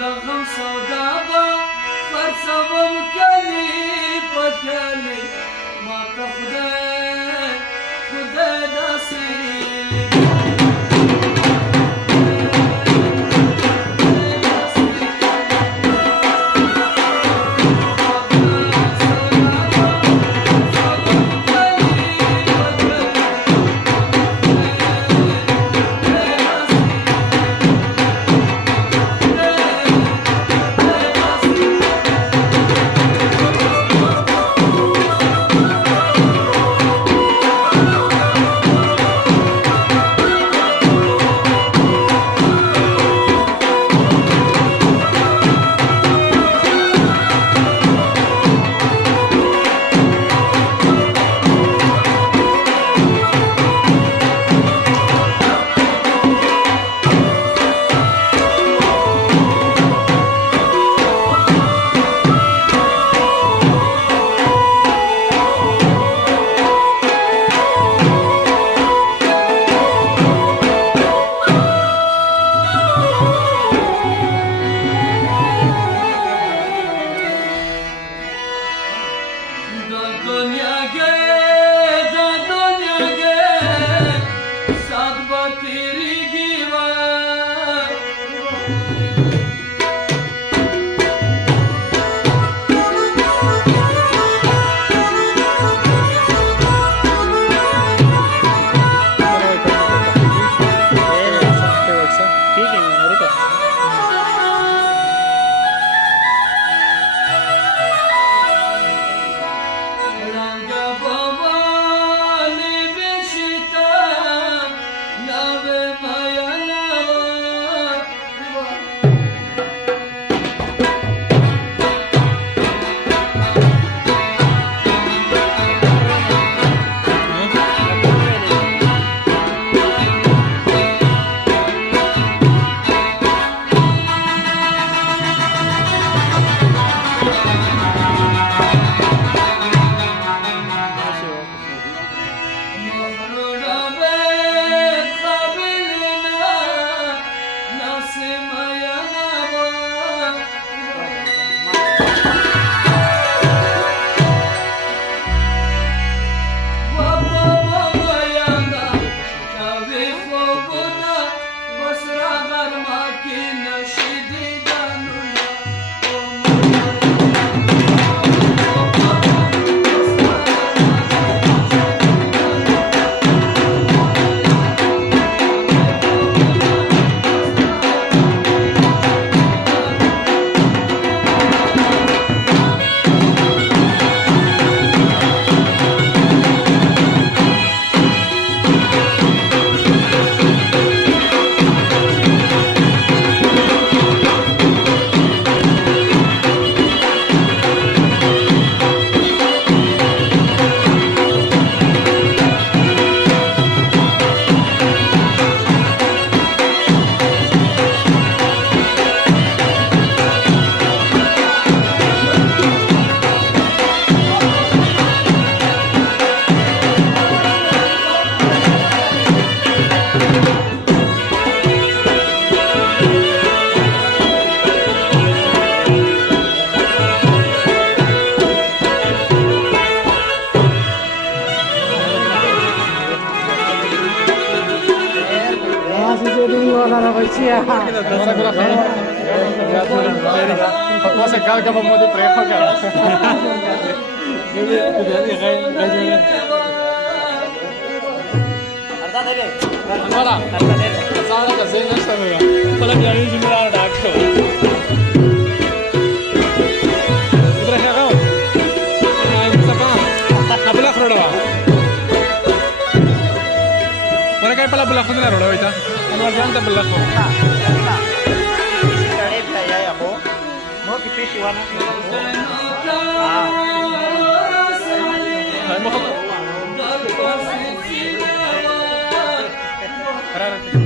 دغم سودابا خرڅوم کلی په کلی ما ته خدای داسې Posso cara que eu vou mudar para cá, cara. Agora, sabe que assim não está bem. Fala que a gente não vai dar aqui. Ibrahim Agam. Ai, Mustafa. Abula Khroda. Mana kai pala bula khona roda hoita. Amar janta bula khona. Mau kipis warna Hai mo khona. Karara kita